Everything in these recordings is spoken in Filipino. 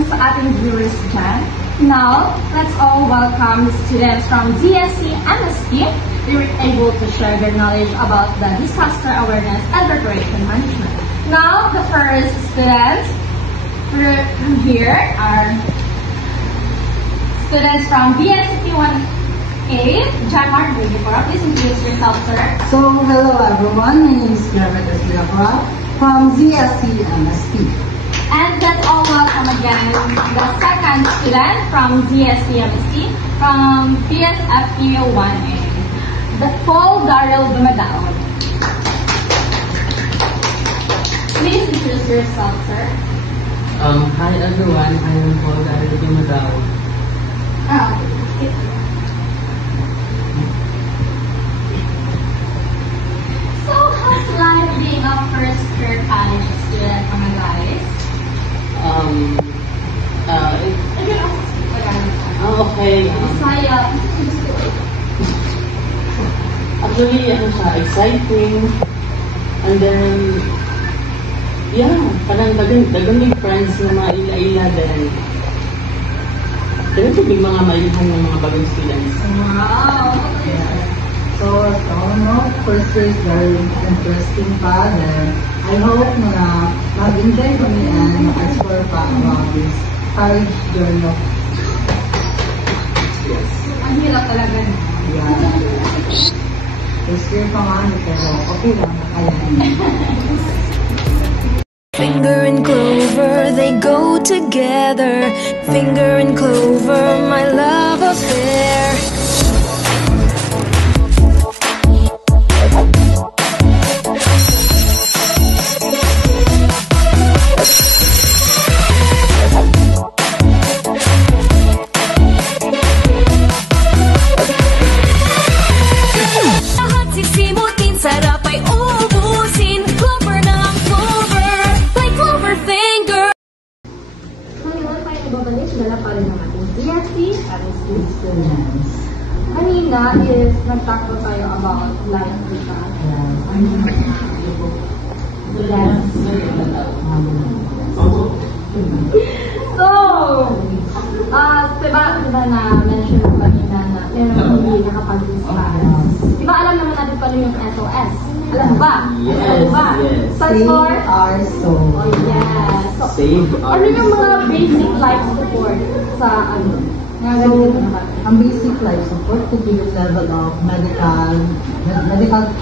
morning sa ating viewers dyan. Now, let's all welcome the students from DSC MSP. They were able to share their knowledge about the disaster awareness and preparation management. Now, the first students here are students from DSC 1A, John Mark Brigipora. Please introduce yourself, sir. So, hello everyone. My name is Gramet Brigipora from DSC MSP. And let's all welcome again the second student from DSC MSP from BSFP 1A, the Paul Daryl Dumadaon. Please introduce yourself, sir. Hi everyone, I am Paul Daryl Dumadaon. So, how's life being a first year college student, mga guys? Okay. Saya. Actually, exciting. And then, yeah, parang dagang friends na mga ila-ila din. Ganun yung mga mailhan ng mga bagong students. Wow! Yeah. So, as all know, first year is very interesting pa. And I hope na mag-enjoy kami and mag-explore pa about this college journey. Yes. Ang hirap talaga. Yeah. First year pa nga, pero okay lang, kakayanin. Finger and clover, they go together. Finger and clover, my love affair. Lahat sisimutin, sarap ay ubusin. Clover na ang clover, like clover finger. Ngayon, tayo ibabalik dala pa rin ang ating DSC Students. Kanina is nagtakot tayo about life diba? Yes. So, diba na-mention ko kanina na meron hindi nakapag-discuss. Diba alam naman natin paano yung SOS? Alam ba? Yes, Alam ba? yes. Stands for? Save our soul. Oh, yes. So, Save our ano yung mga basic life support sa ano? So, ang basic life support could be the level of medical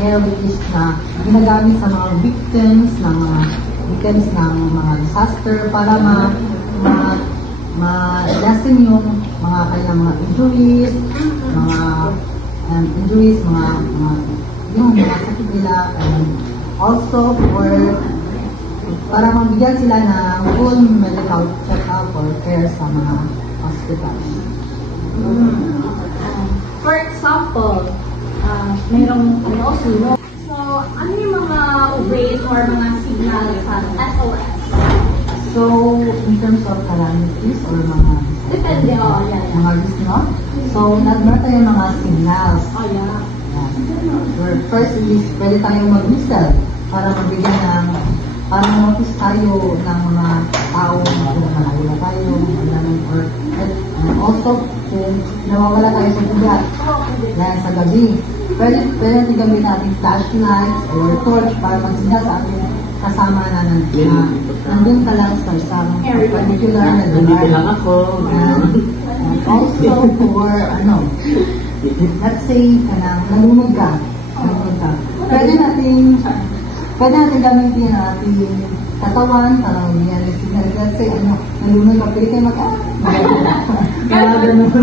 care which is na ginagamit sa mga victims ng mga disaster para ma-lessen yung mga kailang mga injuries, mga sakit nila, and also para mabigyan sila ng full medical check-up or care sa mga hospital. For example, mayroong sino. So, ano yung mga ways or mga signal sa SOS? So, in terms of calamities or mga Depende, mga risk, no? So, meron tayong mga signals. Oh, yeah. First is, pwede tayong mag-whistle para mabigyan para ma-notice tayo ng mga tao kung malayo na tayo, or also, kung nawawala tayo sa bugat, yan sa gabi. Pwede natin gamitin natin flashlights or torch para magsignal sa ating kasama na nandun ka lang sa isang particular na Nandito lugar. lang ako. And also for, let's say, nalunod ka. Pwede natin gamitin ang ating katawan para yan. Let's say, nalunod ka, pwede kayo kaya ganun.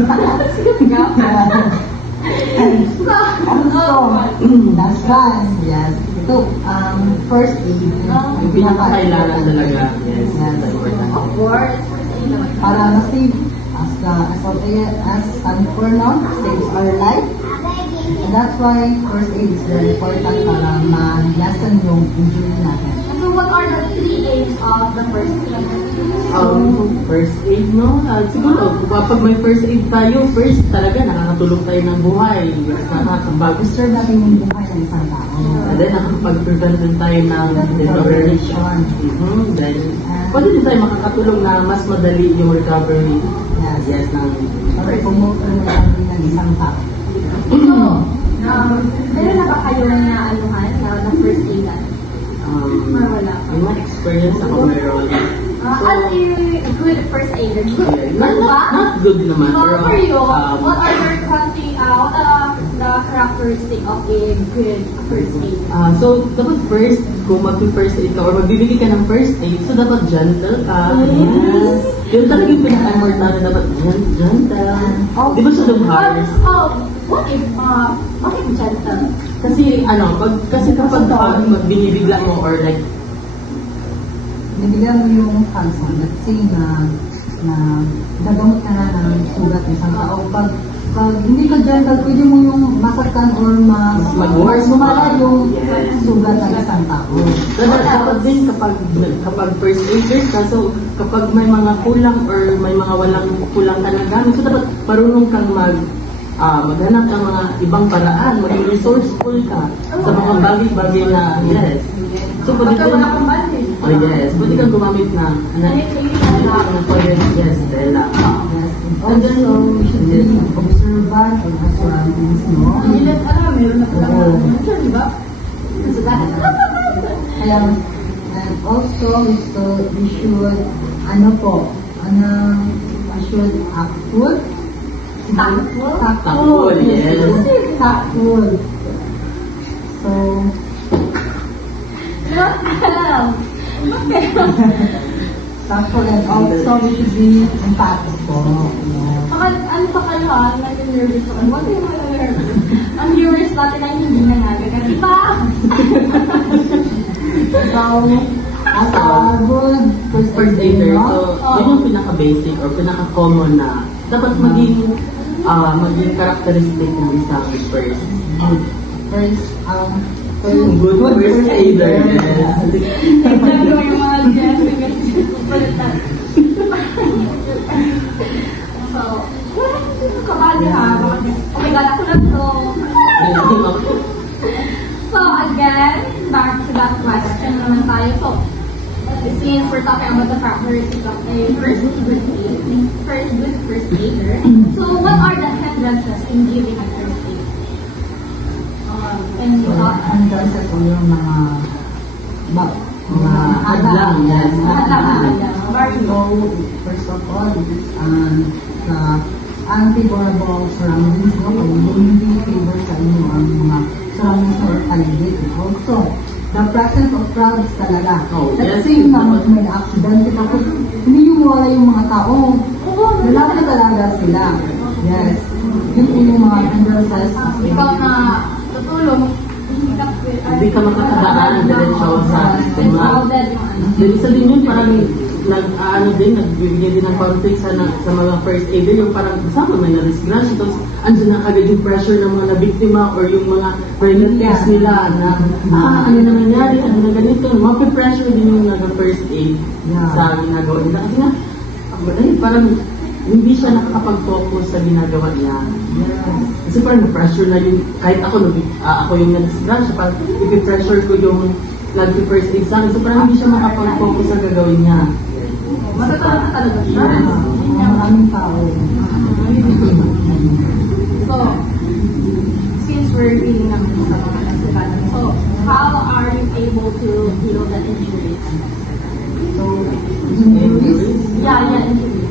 Last one, yes. So, first aid. Yung pinakakailangan talaga. Yes. Of course. Para ma-save as stand for now, saves our life. And that's why first aid is very important para ma-lessen yung injury natin. So, what are the 3 aims of the first aid? First aid, no? Siguro, kapag may first aid tayo, first talaga nakakatulong tayo ng buhay. Nakakabag. Preserve natin yung buhay ng isang tao. And then, nakakapag-prevent din tayo ng deterioration. Then, pwede din tayo makakatulong na mas madali yung recovery. Yes, ng Para promote ang recovery ng isang tao. Meron na ba kayo na anuhan na first aid? Wala pa. yung mga experience ako meron. As a good first aider, Not good naman, pero for you, what are the characteristic of a good first aider? so, dapat first, kung mag-first aid ka or magbibigay ka ng first aid, so dapat gentle ka. Yes. Yun talaga yung pinaka-importante, dapat gentle. Di ba siya harsh? Bakit gentle? Kasi, kasi kapag binibigla mo or like, Nabigyan mo yung cancer, let's say na gagamot ka na ng sugat ng isang tao. Pag hindi ka gentle, pwede mo yung masaktan or Mag-worse lumala pa. yung Yes. sugat ng isang tao. dapat din kapag first aiders ka, so kapag may mga kulang or may mga walang kulang ka ng gamit, so dapat marunong kang maghanap ng mga ibang paraan, maging resourceful ka sa mga bagay-bagay na, yes. So, pwede Pagka kang, wala kang bandage. yes, pwede kang gumamit na, yes, Stella. Yes. And also, we should be observant of our surroundings, no? Meron na pala Oo. di ba? Kaya, and also, we should, we should act good. Thankful? Thankful, yes. Thankful. So, thankful and also we should be empathic po. Ano pa kayo nag-nervous ako. What yung nervous? Ang viewers natin ay hindi nanagagan. Diba? So, as a good First aider, no? so, yun yung pinaka-basic or pinaka-common na dapat maging characteristic ng isang first. First, Good first aider. Nagawa yung mga guests. So, kabali ha. Oh my God, ako lang to. So again, back to that question naman tayo. So, since we're talking about the characteristics of a first good aider, so what are the hindrances in giving a first aid? And Hanggang sa po yung mga hadlang, yes. So, first of all, it is the unfavorable surroundings, no? Kung hindi favor sa inyo ang mga surroundings or paligid. Also, the presence of crowds talaga. Let's say na may accident, tapos hindi yung wala yung mga tao. Lalaki talaga sila. Yes. Yun po yung mga hindrances. ikaw na tutulong, Hindi ka makakadaan diretso sa sistema. crowded yung ano. Then isa din yun, parang nagbibigay din ng conflict sa mga first aider, yung parang kasama may na-disgrasya, tapos andyan na agad yung pressure ng mga nabiktima or yung mga relatives nila na, ano na nangyari, ano na ganito, mapipressure din yung nag-first aid sa ginagawa nila. Kasi nga, parang hindi siya nakakapag-focus sa ginagawa niya. Kasi parang pressure na yung, kahit ako yung na-disgrasya, parang ipipressure ko yung nag-first aid sa akin. So parang hindi siya makapag-focus sa gagawin niya. Matatawa talaga siya. Maraming tao. So, since we're dealing naman sa mga nagsigalan, so how are you able to heal the injuries? So, injuries. Yeah, injuries.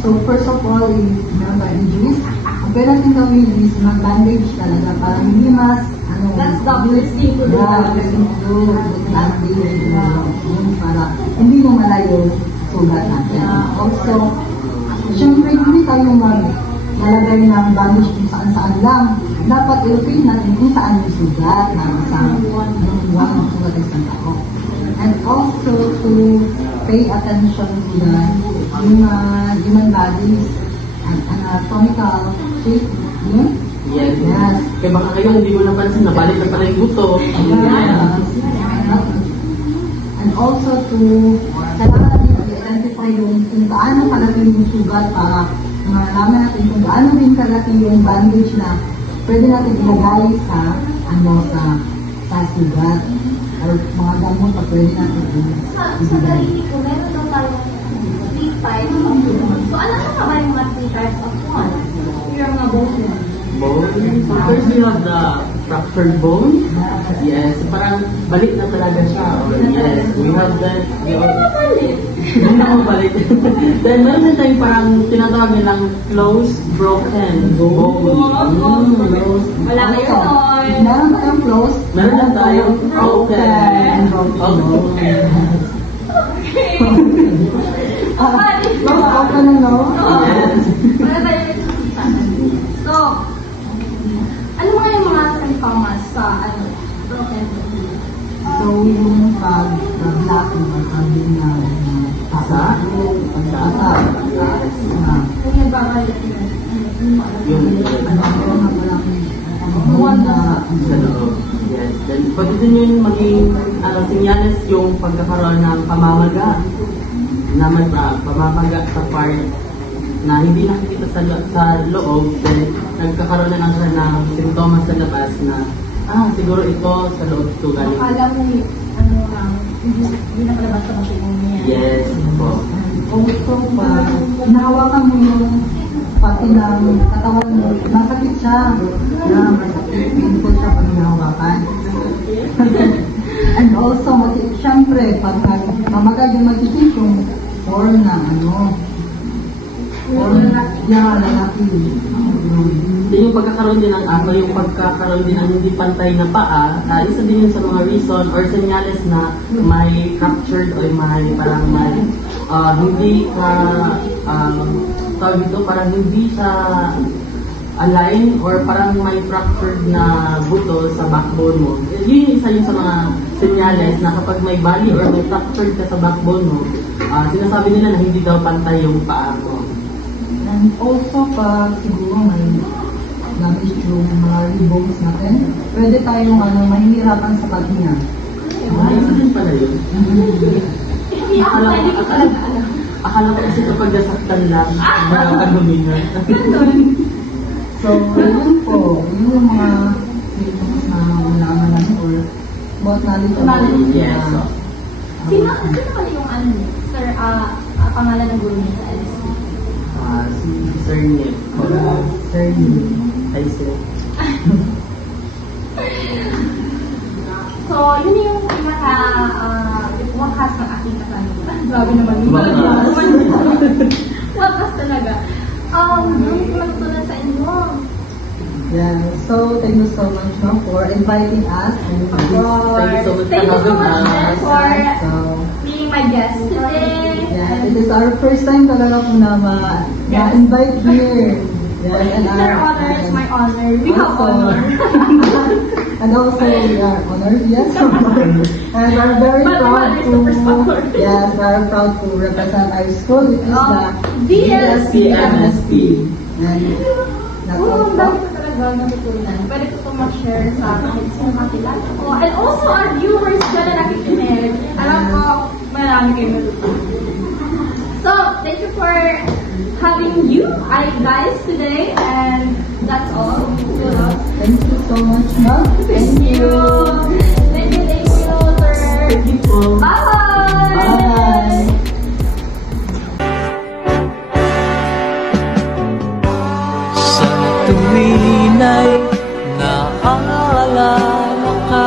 So, first of all, remember injuries. Ang pwede natin gawin is mag-bandage talaga para hindi mas, That's the best thing to do. Para hindi mo malayo sugat natin. Also, syempre, hindi tayo malagay ng bandage kung saan-saan lang. Dapat i-locate natin kung saan yung sugat ng isang sugat ng isang tao. And also to pay attention to the human bodies and anatomical shape. Yes. Yes. Kaya baka kayo hindi mo napansin, nabalik na pala yung buto. Yes. also to, kailangan natin i-identify yung kung gaano kalaki yung sugat para malaman natin kung gaano din kalaki yung bandage na pwede natin ilagay sa, sa sugat. Or mga gamot na pwede natin Sa dalili ko, meron daw tayo 3 types of wounds. So, ano na ba yung mga 3 types of wounds? Yung mga bone. Bone. First, we have the fractured bone. Yes, parang balik na talaga siya. Or, yes, we have that. Hindi na mabalik. Then, meron din tayong parang tinatawag nilang closed broken bone. Wala kayo doon. Meron tayong close. Meron tayong broken. Okay. Close open na, no? Yes. Wala tayo nakikita. So, ano mga yung mga symptoms sa broken bone? So, yung pag-black, sabi na pasa, Yung nagbabalik yun. Yung sa loob. Yes. Then, pwede din yun maging senyales yung pagkakaroon ng pamamaga. Pamamaga sa part na hindi nakikita sa loob. Then, nagkakaroon na lang siya ng simptomas sa labas na siguro ito sa loob ito galing. Akala mo hindi na palabas sa masyadong niya. Yes. Po. Also, pag nahawakan mo yung pati ng katawan mo, masakit siya. Painful siya pag nahawakan. And also, syempre, pag mamagay yung magiging yung form na lalaki. Yung pagkakaroon din ng yung pagkakaroon din ng hindi pantay na paa, isa din yun sa mga reason or senyales na may fractured o may parang may hindi ka tawag ito, parang hindi siya align or parang may fractured na buto sa backbone mo. Yun yung isa yun sa mga senyales na kapag may bali or may fractured ka sa backbone mo, sinasabi nila na hindi daw pantay yung paa mo. And also, pag siguro may damage yung mga rebones natin, pwede tayong mahihirapan sa paghinga. Isa din pala yun. Hindi ako talaga alam. Akala ko kasi kapag nasaktan lang, nakakadumi na. So, yun po, yun yung mga symptoms na malaman natin or about knowledge. Yes. Sino pala yung sir, pangalan ng guru niya sa LSC? Si Sir Nick. Sir Nick. Hi, Sir. So, yun yung wakas ng aking katanungan. Grabe naman yun. Wakas talaga. Doon ko magtunan sa inyo. Yeah, so thank you so much for inviting us. Thank you so much Thank you so much for So, being my guest today. yeah, it is our first time talaga po na ma-invite here. Yes, and It's your honor, it's my honor. We have also- honor. And also, we are honored, yes. And we're very But proud what is the first honor? yes, very proud to represent our school, which is the DSC MSP. And that's Oo, all. ang dami ko talaga natutunan. Pwede ko ito mag-share sa kahit sino makilala ko. And also our viewers dyan na nakikinig. Alam ko, marami kayo natutunan. So, thank you for having you guys today. And that's all. Thank you so much, ma'am. Thank you. Thank you, sir. Thank you po. Bye! Bye. Sa tuwin ay naaalala ka,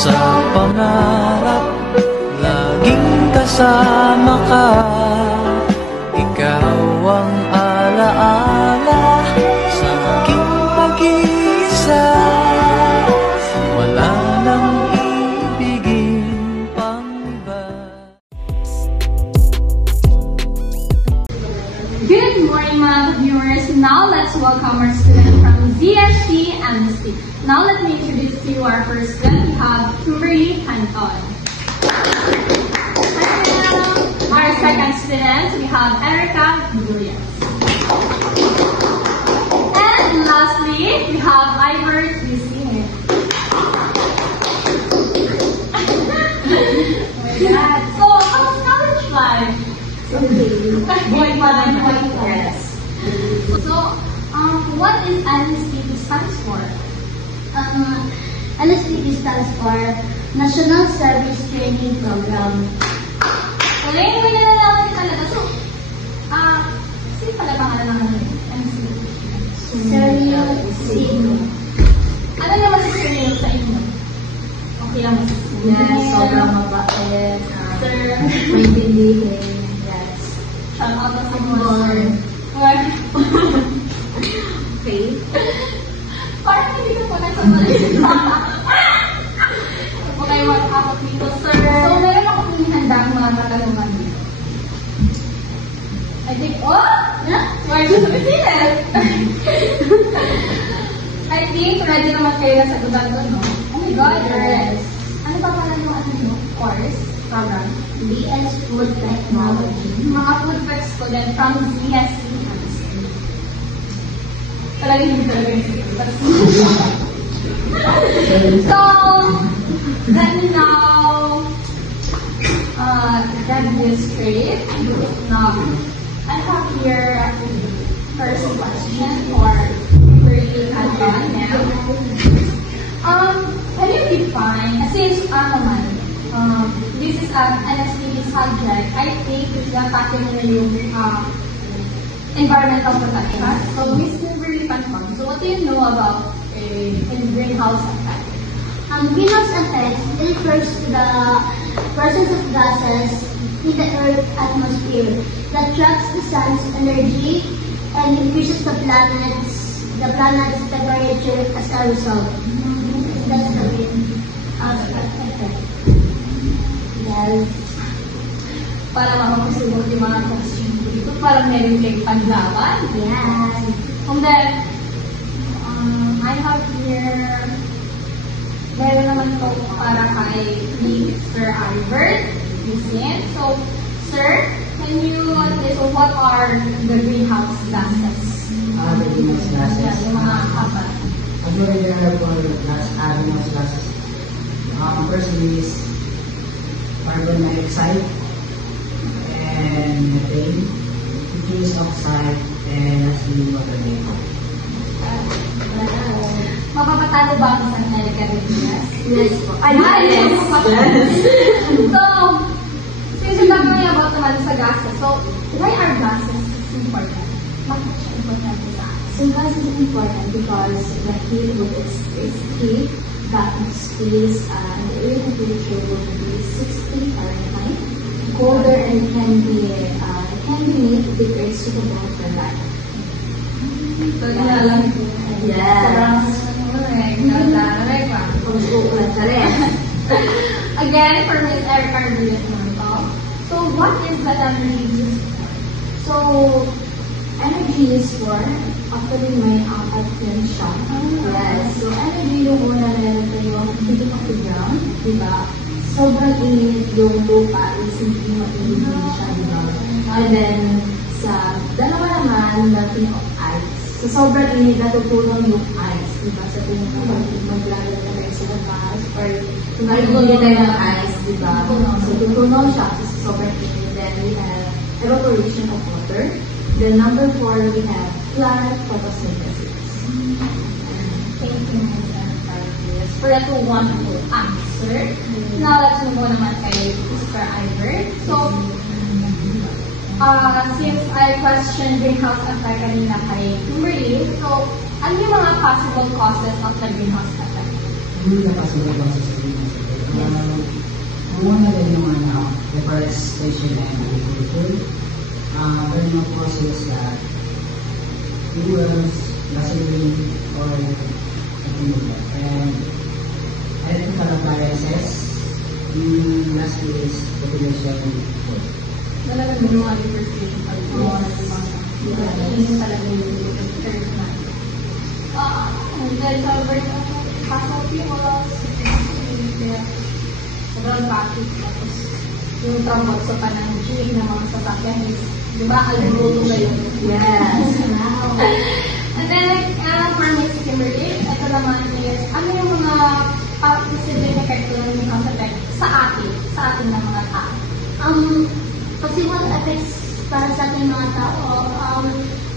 sa pangarap laging kasama ka. Ikaw ang alaala sa aking pag-iisa. Wala nang ibigin pang iba. Good morning, mga viewers. Now, let's welcome our student from ZSC MSP. Now, let me introduce to you our first student. We have Kimberly Canton. Our second student, we have Erica Julius. And lastly, we have Ivor Lucine. White one, white yes. So, what is NSTP stands for? NSTP stands for National Service Training Program. Wala yung may nalalaman niyo talaga. So, sino pala pangalan ng NSTP? Sergio Signo. Ano naman si Sergio sa inyo? Okay lang. Yes, sobrang mabait. Sir, May pindihin. Yes. shout out sa mga okay. Parang hindi ko po nagsasalita. Okay, what about dito, sir? So, meron ako hinihandang mga katanungan dito. I think, where is the I think, ready naman kayo na sagutan doon, no? Oh my God, yes. Ano pa pala yung course, program? BS Food Technology. Mga food tech student from CSC. Talaga hindi talaga yung So, let me now demonstrate. Now, I have here first question for Kimberly Advan now. Can you define, since this is an NSTP subject, I think it's the patrimony yung environmental protection. So, Ms. Kimberly Advan, so what do you know about greenhouse effect? Greenhouse effect refers to the presence of gases in the Earth's atmosphere that traps the sun's energy and increases the planet's temperature as a result. That's the greenhouse effect. Yes. Para makapasunod yung mga question dito, parang meron kayong panlawan. Yes. And then, I have here, meron naman po para kay Sir Albert. So, sir, can you say, so what are the greenhouse gases? The greenhouse gases. Yung mga kapal. Actually, there are four greenhouse gases. First is carbon dioxide and methane, nitrous oxide, and lastly water vapor. Mapapatalo ba ang isang Yes. Yes po. Yes. So, since you're talking about naman sa gases, so why are gases important? Bakit siya important sa atin? So gas is important because the heat is heat that space and the air temperature will be 60 Fahrenheit. Colder and can be made different suitable for life. So, nilalang po. Yes. Again, for Ms. Erica Rodriguez Manto. So, what is the energy used for? So energy is for actually may apat yan siya. Yes. So energy yung una meron tayo heating of the ground, di ba? Sobrang init yung lupa is hindi mainit siya, di ba? And then sa dalawa naman melting of ice. So sobrang init natutulong yung ice, di ba? Sa tingin ko maglalagay na tayo sa labas or maglalagay tayo ng ice, di ba? So tutunaw siya kasi sobrang init. Then we have evaporation of water. Then number 4, we have plant photosynthesis. Thank you, Ms. Erica Rodriguez, for that wonderful answer. Now, let's move on naman kay Mr. Albert. So, since I questioned greenhouse effect kanina kay Kimberly, so, ano yung mga possible causes of the greenhouse effect? Hindi na possible causes of greenhouse effect. Una rin yung deforestation and agriculture. Burning of process that fuels, gasoline, oil, something like that. And electrical appliances. Yung last is population growth. Talaga yung mga deforestation pa rin. Yung talaga yung third one. And then, covered fossil fuels, sobrang bakit, tapos yung tambakso pa ng jeep ng mga sasakyan is, di ba, aluto ba yun? Yes. Wow. And then, for Ms. Kimberly, ito naman is, ano yung mga positive effect ng greenhouse effect sa atin ng mga tao? Possible effects para sa ating mga tao,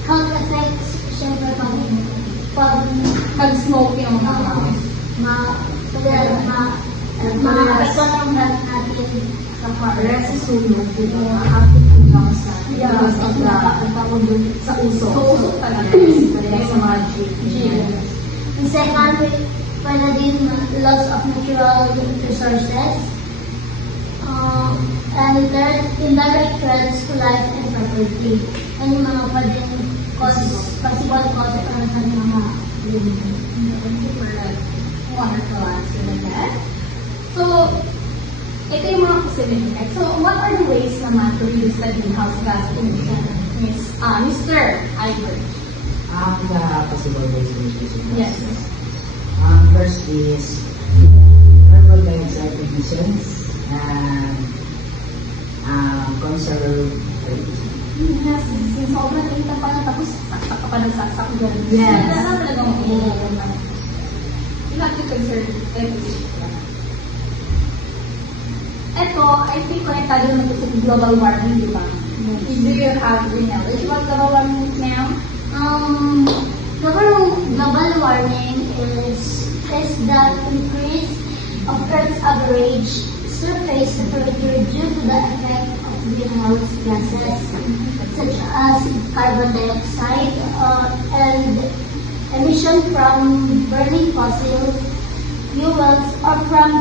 health effects, syempre pag Nag-smoke yung mga ma-apektuhan ang health natin Kaya sa sunog, dito nga ating lang sa sa uso. So, uso talaga. Kaya sa mga gym. And second, pwede din loss of natural resources. And third, indirect threats to life and property. Yan yung mga pwedeng possible cause para sa mga Wonderful answer again. So, ito yung mga positive effects. So, what are the ways naman to reduce the greenhouse gas emission? Mr. Ivor. The possible ways to reduce it. Yes. First is carbon dioxide emissions and conserve. Yes, since sobrang kita pa na tapos saksak ka pa nagsasak dyan. Yes. So, kailangan talagang mag-iingat naman. You have to conserve everything. Ito, I think konektado naman ito sa global warming, di ba? Do you have the knowledge about global warming now? Global warming is the increase of Earth's average surface temperature due to the effect of greenhouse gases such as carbon dioxide and emission from burning fossil fuels or from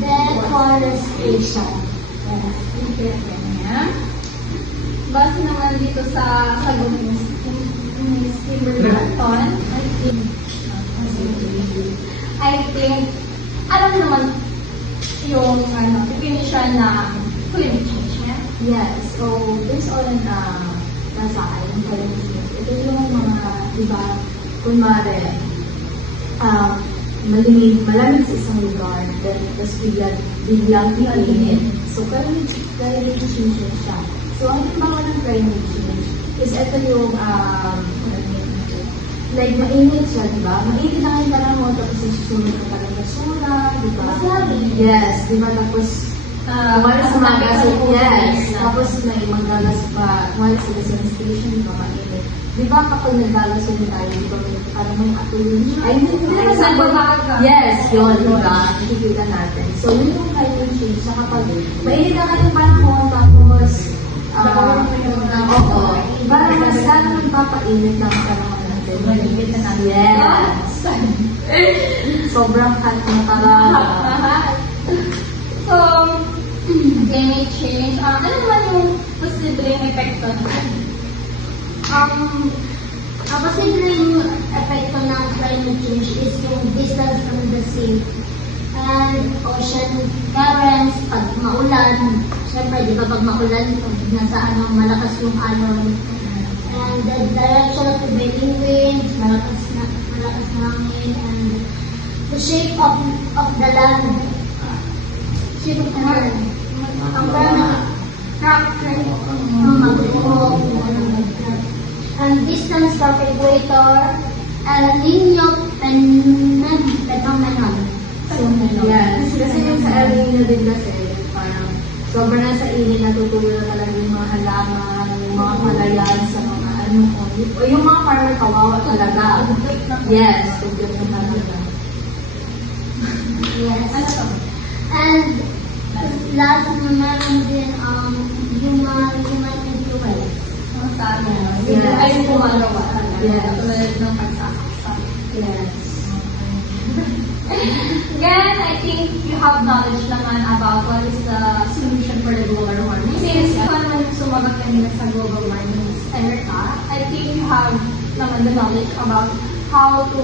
deforestation. Base naman dito sa sagot ni Miss Kimberly Anton, I think, alam naman yung definition na climate change niya. Yes, so based on nasa akin, climate change, ito yung mga, di ba, kunwari, malamig sa isang lugar, then tapos biglang iinit. So, climate change siya. So, ang halimbawa ng climate change is ito yung, like, mainit siya, di ba? Mainit ang panahon, tapos susunod ka pa ng basura, di ba? Yes, di ba? Tapos, wala sa mga gaso, yes. Tapos, may magagas pa, wala sa gasing station, di ba? Mainit. Di ba kapag nagdalason tayo, di ba? Parang may atulong siya. Ay, yes, yun, di ba? Nakikita natin. So, yun yung climate change na kapag mainit ang ating panahon, tapos, parang mas lalong magpapainit ang panahon natin. Maligit na natin. Yes. Sobrang hot na talaga. So, climate change, ano naman yung posibleng epekto naman? Ang posibleng epekto ng climate change is yung distance from the sea and ocean currents, pag maulan, syempre, di ba pag maulan, pag nasa malakas yung alon, and the direction of prevailing winds, malakas na hangin, and the shape of the land, shape of the land, ang and distance from equator, El Niño phenomenon. Yes, kasi yung sa El Niño din kasi, parang sobrang nasa init, natutuyo na talaga yung mga halaman, yung mga palayan sa mga o yung mga parang kawawa talaga. Yes, tubig na talaga. Yes. And last naman din, human influence. Sa amin, Yes. ay gumagawa talaga. Yes. Tulad ng pagsasaksak. Yes. Again, I think you have knowledge naman about what is the solution for the global warming. Since ikaw naman yung sumagot kanina sa global warming, Erica, I think you have naman the knowledge about how to,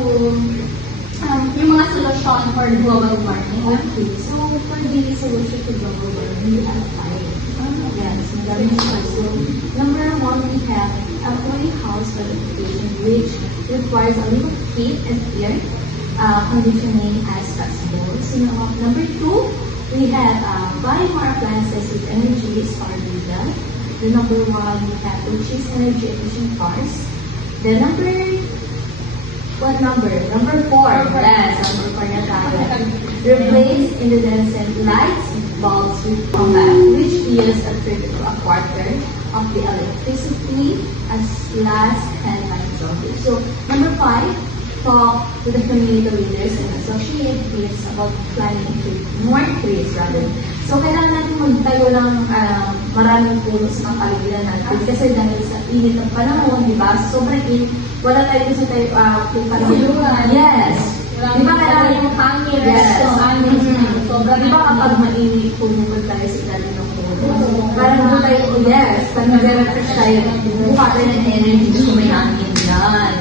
yung mga solution for the global warming. Okay, so for the solution to global warming, we have 5. Yes, madami siya. So, number 1, we have a greenhouse modification, which requires a little heat and air conditioning as possible. So, number 2, we have buying more appliances with energy star diesel. The number 1, we have purchase energy efficient cars. The number What number? Number 4. Yes, number 4 na tayo. Replace incandescent lights bulbs with compact, which is a critical a quarter of the electricity as last 10 times of it. So, number 5, talk to the community leaders and associate groups about planting more trees rather. So, kailangan natin magtayo ng maraming puno sa kapaligiran natin kasi dahil sa init ng panahon, di ba? Sobrang init, wala tayo sa tayo panahon. Yes. Di ba kailangan yung hangin? Yes. Sobrang, di ba kapag mainit, pumukod tayo sa ilalim ng puno? Parang doon tayo, yes, pag nag-refresh tayo, buka tayo ng energy gusto may hangin yan.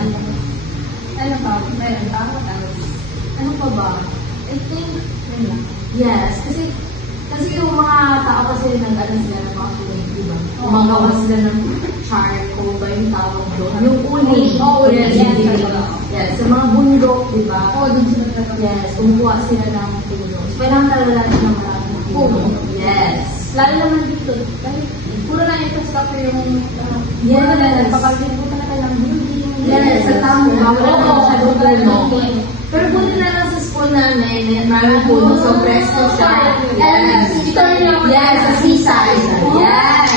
Ano pa? Meron pa? Ano pa ba? I think, yes, kasi yung mga tao kasi nag-ano sila ng mga food, di ba? Gumagawa sila ng charcoal ba yung tawag doon? Yung uni. Oh, yes. Yes, sa mga bundok, di ba? Oo, dun sila talaga. Yes, kumukuha sila ng puno. So, kailangan talaga natin ng maraming puno. Yes. Lalo naman dito, dahil puro na yung stop yung Yes. papagalibutan na kailang building. Yes, sa tamo. Oo, Sa lugar, no? okay. Pero buti na lang sa school namin, maraming puno. So, presto siya. Yes. Yes, sa seaside. Yes.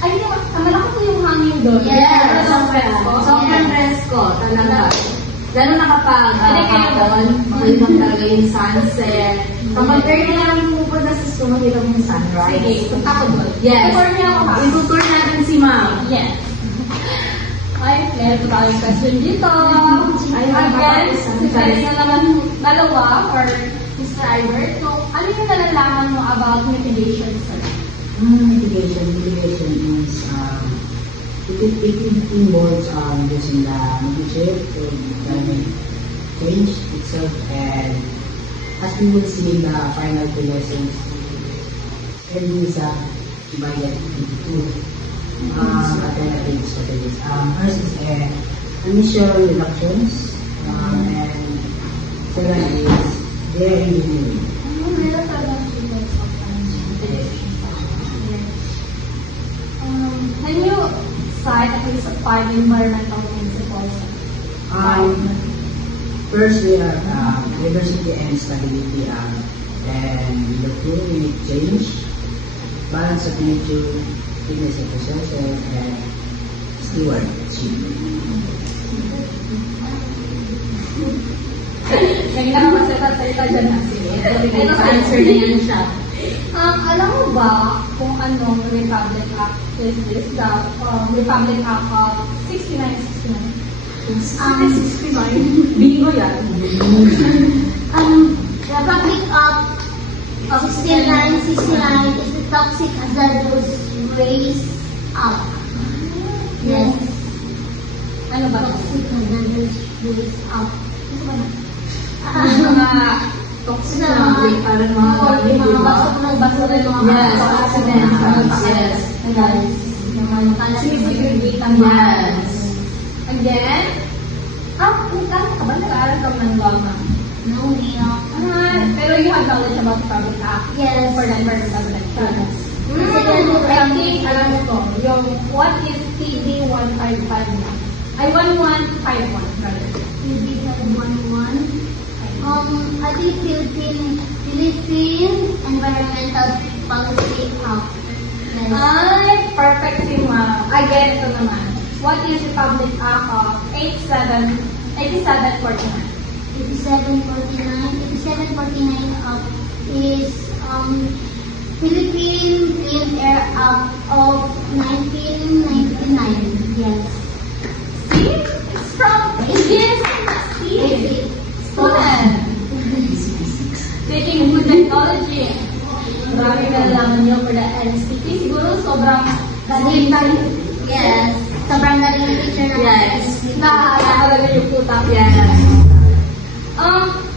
Ay, malaki po yung hangin doon. Yes. Sobrang presko, talaga. Lalo na kapag hapon, makalimutan talaga yung sunset. Kapag early na lang pupunta sa school, makita mo yung sunrise. Sige, punta ko doon. Yes. Tutor niya ako ha. Itutur natin si ma'am. Yes. Ay, meron tayong question dito. Ay, Again, isang since na naman dalawa or Mr. Albert. So, ano yung nalalaman mo about mitigation, sir? Mitigation is it involves using the mitigator to climate change itself, and as we will see in the final two lessons, it is divided into two alternatives. First is emission reductions, and second is air engineering. Meron talagang students of can you cite at least 5 environmental principles? First, we are diversity and stability, and the two unit change, balance of nature, fitness of resources, and stewardship. Kaya nakapagsalita dyan na sige. Ito answer na yan siya. Alam mo ba kung anong Republic Act is this? The Republic Act of 6969. 69? Bingo yan. Republic of 6969 is the Toxic Hazardous Waste Act. Yes. Ano ba? Toxic Hazardous Waste Act. Ano ba na? Mga Toxic na parang mga gamit, di ba? basura yung mga Yes, accidents. Yes. Guys, naman Yes. Again, tama ka ba? Nag-aaral ka man lamang. No, yeah. Pero you have knowledge about the Public Act. Yes. For the environmental protection. Yes. I think, alam mo to, yung what is TD 155 na? Ay, 1151, rather. I think Philippine Environmental Policy Act. Yes. Ay, perfect si ma'am. I get ito naman. What is the Public Act of 8749? 8749 is Philippine Clean Air Act of 1999. Yes. See? It's from Indian. See? Student. Taking good technology. Marami na nalaman nyo for the NCT. Siguro sobrang Yes. Sobrang galing na teacher na. Yes. nakakalaga yung puta. Yes.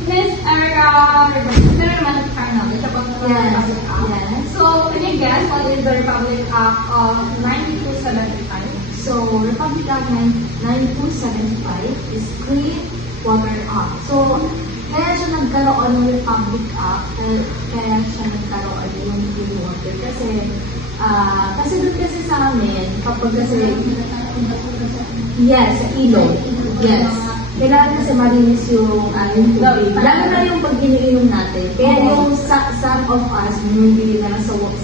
Miss Era, meron naman ang knowledge about the Yes. Republic Act. Yes. So, can you guess what is the Republic Act of 9275? So, Republic Act 9275 is Clean Water Act. So, kaya siya nagkaroon ng Republic Act, kaya siya nagkaroon ng clean water. Kasi doon kasi sa amin, kapag kasi, yes, sa ilog. Yes. kailangan kasi malinis yung aming tubig. Lalo na yung pag iniinom natin. Kaya yung some of us, bumibili na lang sa water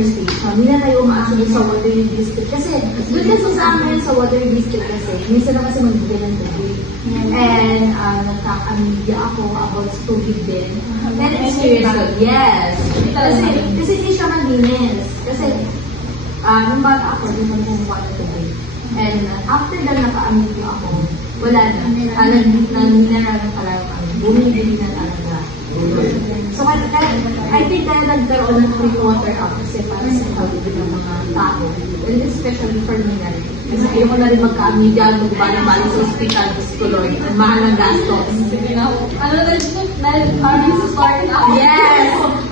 station. Hindi na tayo umaasali sa water district. Kasi, doon kasi sa amin sa water district kasi, minsan na kasi magbigay ng tubig. And nagkaka-media ako about sa tubig din. And experience ko. Yes. Kasi hindi siya malinis. Kasi, nung bata ako, hindi mo kumuha ng tubig. And after that, naka-media ako. Wala na. Nag-mineral na talaga kami. Bumibili na talaga. So, I think kaya nagkaroon ng free water up kasi para sa pag-ibig ng mga tao. And especially for me na rin. Kasi ayaw ko na rin magka-media, magbalik sa hospital, gusto Lord. Ang mahal ng gastos. Ano na start na? Yes!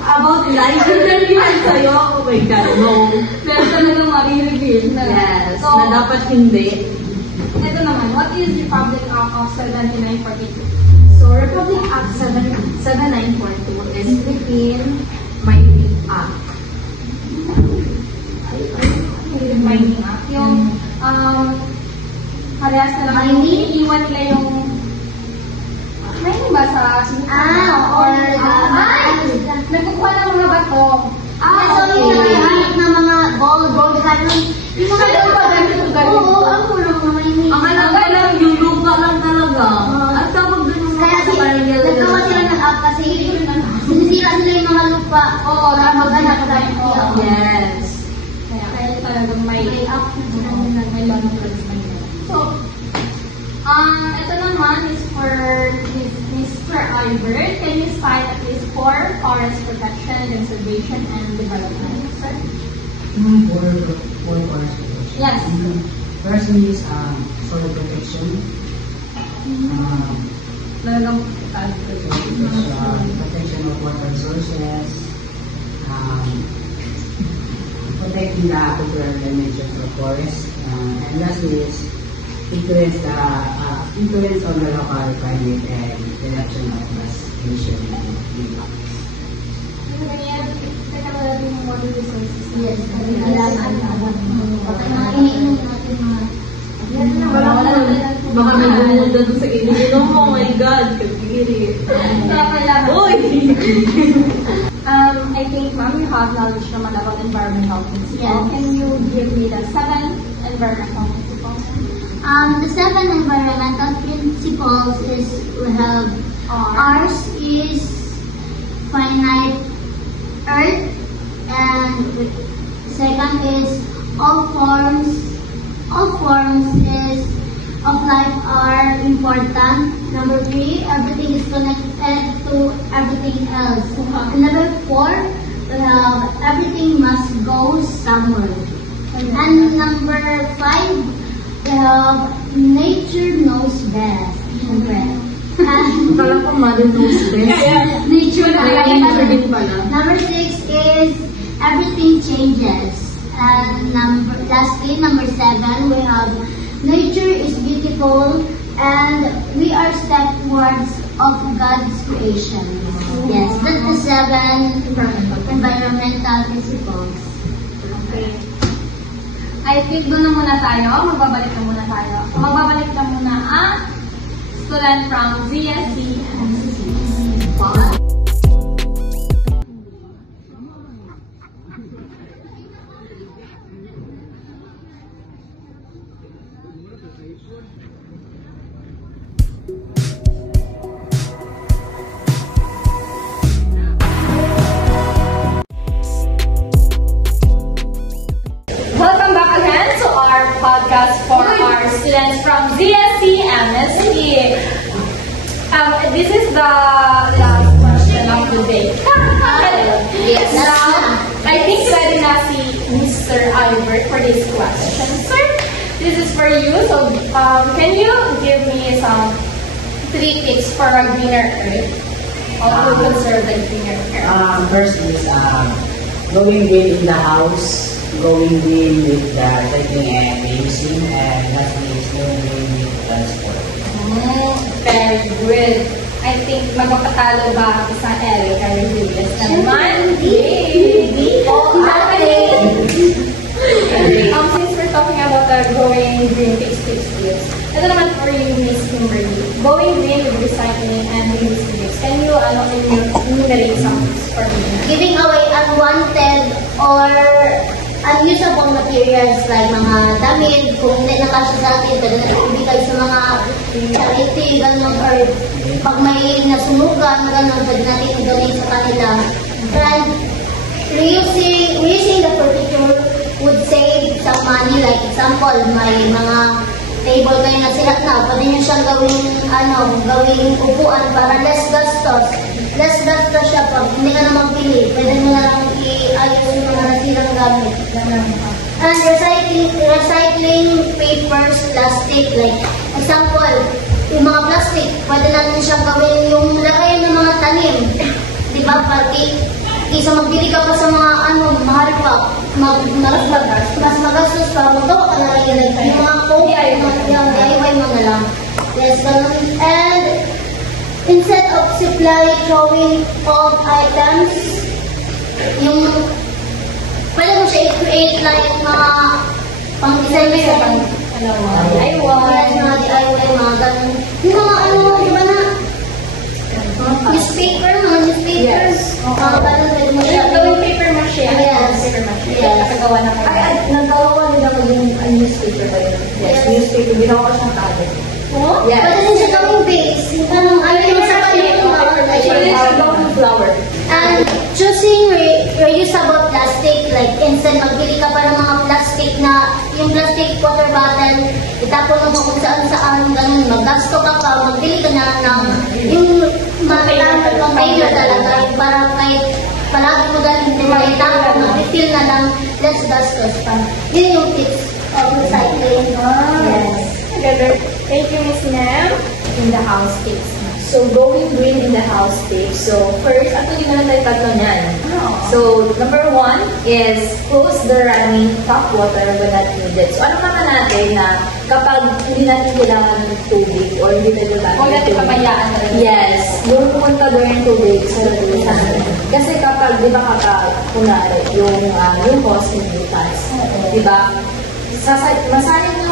About life. Nalihan sa'yo. Oh my God, no. Pero talagang ma-reveal. Yes. So, Na dapat hindi. ito naman, what is Republic Act of 7942? So, Republic Act 7942 is Philippine Mining Act. Mining Act. Yung, parehas na lang, iniiwan nila yung, mining ba sa or nagkukuha ng mga bato. so yung nakahanap ng mga gold canon. Yung mga Ano ba ganito ganito? Oo, ang kulong naman yun. Ang alam ko lang, yung lupa lang talaga. At tawag doon yung Kaya mga parang nagkawa sila ng app kasi sinisira nila yung mga lupa. Oo, Mag-anak tayo. Yes. Kaya talagang may up may long terms na yun. So, ito naman is for Mr. Albert. Can you cite at least 4 forest protection, conservation, and development, sir? For forest protection. Yes. First is soil protection. Talagang Protection of water resources. Protecting the cultural dimensions of forest. And last is influence on the local climate and reduction of mass emission impacts. water resources. Yes, iniinom natin mga Baka may bumuda doon sa iniinom mo. Oh my God, kagiri. Uy! I think, ma'am, you have knowledge naman about environmental principles. Yes. Can you give me the 7 environmental principles? The 7 environmental principles is we have ours is finite earth, and second is all forms is of life are important. Number 3, everything is connected to everything else. And number 4, we have everything must go somewhere. And number 5, we have nature knows best. And Akala ko mother knows best. nature Nature din pala. Number 6 is everything changes. And lastly, number 7, we have nature is beautiful and we are stewards of God's creation. Yes, that's the 7 environmental principles. Okay. I think doon na muna tayo. Magbabalik na muna tayo. Magbabalik na muna ang student from ZSC. Welcome back again to our podcast for our students from ZSC MSC. This is the last question of the day. Yes. Now, I think ready na si Mr. Albert for this question. Sir, this is for you. So, can you give me some 3 tips for a greener earth? How to conserve the greener earth? First is going green in the house, going green with the taking and using, and lastly is going green with transport. Very good. I think magpapatalo ba sa Eric Ariziles naman? Yay! Since we're talking about the growing green tips, ito naman for for you, Miss Kimberly. Going green with recycling and reuse gifts. Can you enumerate some for me? Giving away unwanted or unusable materials like mga damit, kung hindi na kasya sa atin, pwede na ibigay sa mga charity, gano'n, or pag may nasunugan, gano'n, pwede natin i-donate sa kanila. And reusing the furniture would save some money. Like example, may mga table kayo na silat na, pwede nyo siyang gawing upuan para less gastos. Less gastos siya pag hindi ka na magpili. Pwede mo na lang i-ayos yung mga nasirang gamit. And recycling papers, plastic, like example, yung mga plastic, pwede natin siyang gawin yung lagayan ng mga tanim. Diba? Isa magbili ka pa sa mga mahal pa, mas magastos pa, magawa ka na lang yung mga DIY mo na lang. Yes, ganun. And instead of simply throwing old items, pwede mo siya i-create like mga pang-design sa DIY. Yes, mga DIY, mga ganun. Yung mga di ba na? Newspaper. Yes. Mga ganun, pwede mo siya. Gawing paper mache. Yes. Paper mache. Yes. Nakagawa na kayo. Nagkawa nila ko yung newspaper ba yun? Yes, newspaper. Ginawa ko siyang tablet. Oh? Yes. Pwede din siya gawing base. Yung sa kanila flower. And choosing reusable plastic, like instead magbili ka pa ng mga plastic na, yung plastic water bottle, itapon mo kung saan, ganun, maggasto ka pa, magbili ka na ng yung container talaga, yung parang kahit palagi mo dahil hindi makitapon, mag-refill na lang, less gastos pa. Yun yung tips of recycling. Yes. Together. Thank you, Miss Nem. In the house tips. So, going green in the house tips. So, first, actually naman tayo tatlo niyan. So, number 1 is close the running tap water when not needed. So, ano naman natin na kapag hindi natin kailangan ng tubig or hindi natin kailangan ng tubig. Pabayaan talaga. Yes. Yung pumunta doon yung tubig sa lutusan. Kasi kapag, di ba kunwari, yung cost ng butas. Di ba? Masayang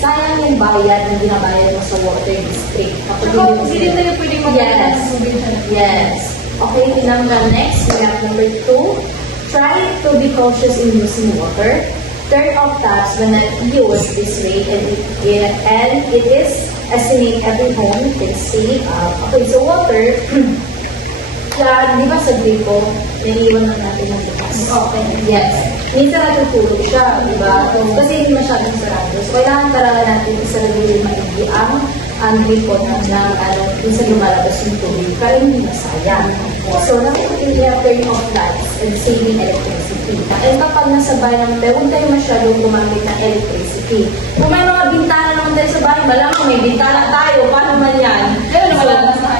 sayang yung bayad na ginabayad mo sa water district. Hindi tayo pwedeng magkakaroon ng tubig. Yes. Okay, next, we have number 2. Try to be cautious in using water. Turn off taps when not used this way, and it is estimate every home can save. Okay, so water, di ba sa gripo, naiiwan lang natin ng bukas. Okay. Yes. Minsan natutulog siya, di ba? Kasi hindi masyadong sarado. So, kailangan talaga natin isarili maigi ang gripo na minsan lumalabas yung tubig para hindi masayang. So, we have turn off lights and saving electricity. And kapag nasa bahay naman tayo, huwag tayo masyadong gumamit ng electricity. Kung may mga bintana naman tayo sa bahay, malamang may bintana tayo. Paano man yan?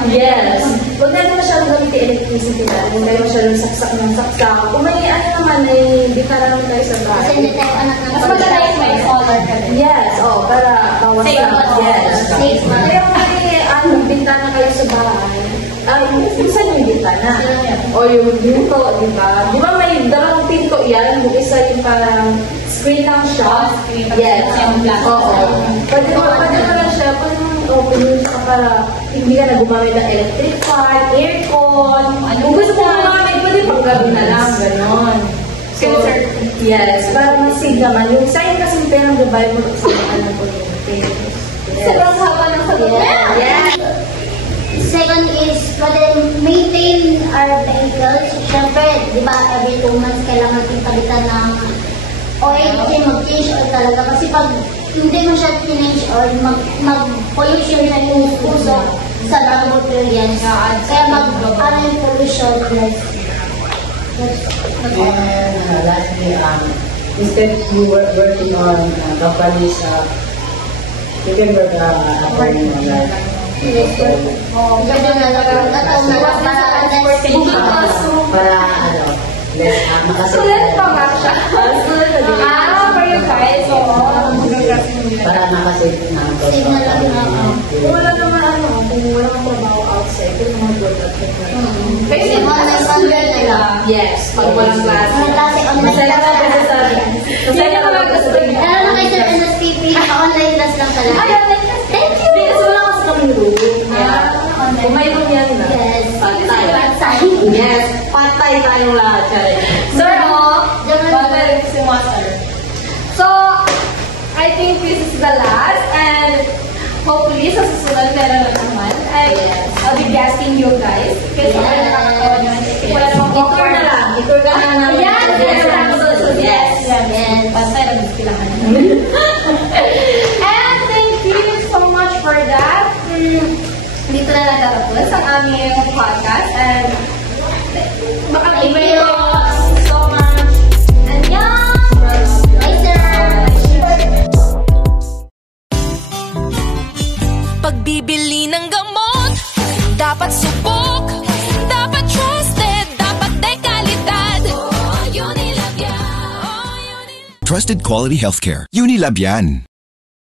Yes. Huwag natin masyadong gamit yung electricity natin. Huwag tayo masyadong saksak ng saksak. Kung may naman, ay bintana naman tayo sa bahay. Kasi hindi tayo anak ng mas maganda yung may solar ka din. Yes, para bawas lang. Yes. Pero may bintana kayo sa bahay. Minsan yung bintana. O yung pinto, di ba? Di ba may dalawang pinto yan? Yung isa yung parang screen lang siya. Yes. Oo. Pwede mo lang siya. Pwede mo open yun siya para hindi ka na gumamit ng electric fan, aircon. Kung gusto mo gumamit, pwede pang gabi na lang. Ganon. So, yes. Para masig naman. Yung sign kasi yung perang gabay mo sa mga ng kuryente. Sobrang haba ng sagot. Yeah. Second is, maintain our vehicles. Siyempre, di ba, every 2 months kailangan natin palitan ng oil, mag-change oil talaga. Kasi pag hindi mo siya change oil, mag-pollution na yung puso sa long periods. Kaya yung pollution less. And lastly, instead you were working on companies, you can work Ganda na lang. Sulit pa ba siya? For you guys. para makasave na ang Signal lang na. Kung wala naman kung wala kang trabaho outside, kung mga work at Kasi online online nila. yes, pag walang class. Ang klase online Masaya class. ka sa Masaya ka gusto Lalo na kayo sa NSPP, online class lang talaga. Ay, online class. Thank Kung may room yan na. Yes. Patay. Yes, patay tayong lahat. Sir, patay si Master. So, I think this is the last and hopefully sa susunod meron na naman. I'll be guesting you guys. Kasi wala na nakakatawa nyo. Wala namang Itur na lang. Itur ka na namin. Yes. Patay, nagbilang na. And thank you so much for that. Dito na natatapos ang aming podcast and baka Thank may you. so much. Annyeong! Pagbibili ng gamot, dapat subok, dapat trusted, dapat dekalidad. Unilabian. Trusted quality healthcare. Unilabian.